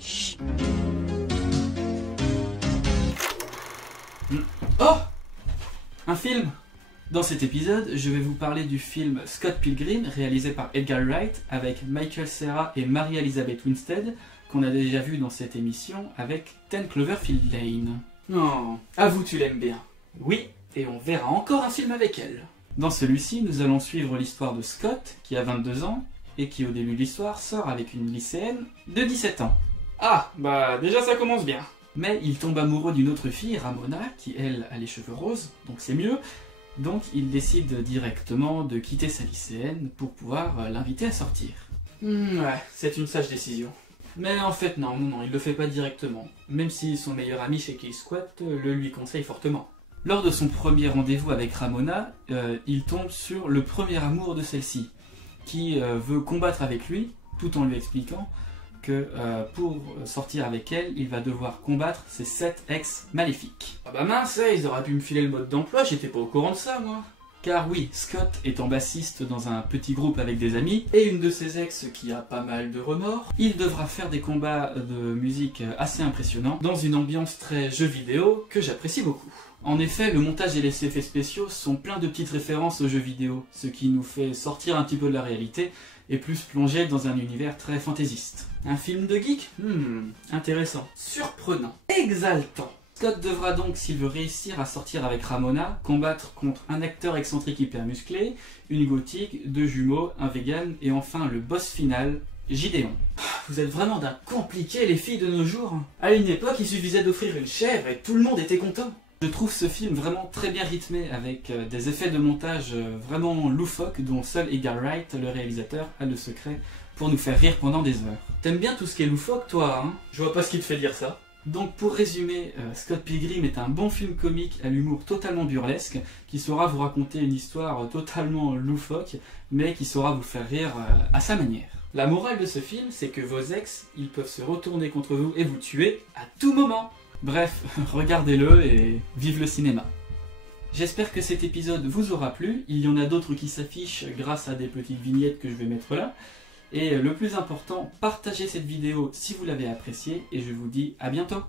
Chut. Oh! Un film! Dans cet épisode, je vais vous parler du film Scott Pilgrim, réalisé par Edgar Wright, avec Michael Cera et Mary-Elizabeth Winstead, qu'on a déjà vu dans cette émission avec 10 Cloverfield Lane. Non, avoue tu l'aimes bien. Oui, et on verra encore un film avec elle. Dans celui-ci, nous allons suivre l'histoire de Scott, qui a 22 ans, et qui au début de l'histoire sort avec une lycéenne de 17 ans. Ah, bah déjà ça commence bien. Mais il tombe amoureux d'une autre fille, Ramona, qui elle a les cheveux roses, donc c'est mieux. Donc il décide directement de quitter sa lycéenne pour pouvoir l'inviter à sortir. Ouais, c'est une sage décision. Mais en fait non, il le fait pas directement. Même si son meilleur ami chez qui il squatte le lui conseille fortement. Lors de son premier rendez-vous avec Ramona, il tombe sur le premier amour de celle-ci, qui veut combattre avec lui, tout en lui expliquant que pour sortir avec elle, il va devoir combattre ses 7 ex maléfiques. Ah bah mince, ils auraient pu me filer le mode d'emploi, j'étais pas au courant de ça moi. Car oui, Scott étant bassiste dans un petit groupe avec des amis, et une de ses ex qui a pas mal de remords, il devra faire des combats de musique assez impressionnants, dans une ambiance très jeu vidéo que j'apprécie beaucoup. En effet, le montage et les effets spéciaux sont pleins de petites références aux jeux vidéo, ce qui nous fait sortir un petit peu de la réalité, et plus plonger dans un univers très fantaisiste. Un film de geek? Intéressant. Surprenant. Exaltant. Scott devra donc, s'il veut réussir à sortir avec Ramona, combattre contre un acteur excentrique hyper musclé, une gothique, 2 jumeaux, un vegan, et enfin le boss final, Gideon. Vous êtes vraiment d'un compliqué les filles de nos jours. À une époque, il suffisait d'offrir une chèvre et tout le monde était content. Je trouve ce film vraiment très bien rythmé, avec des effets de montage vraiment loufoques, dont seul Edgar Wright, le réalisateur, a le secret pour nous faire rire pendant des heures. T'aimes bien tout ce qui est loufoque, toi, hein? Je vois pas ce qui te fait dire ça. Donc pour résumer, Scott Pilgrim est un bon film comique à l'humour totalement burlesque, qui saura vous raconter une histoire totalement loufoque, mais qui saura vous faire rire à sa manière. La morale de ce film, c'est que vos ex, ils peuvent se retourner contre vous et vous tuer à tout moment. Bref, regardez-le et vive le cinéma. J'espère que cet épisode vous aura plu, il y en a d'autres qui s'affichent grâce à des petites vignettes que je vais mettre là. Et le plus important, partagez cette vidéo si vous l'avez appréciée et je vous dis à bientôt.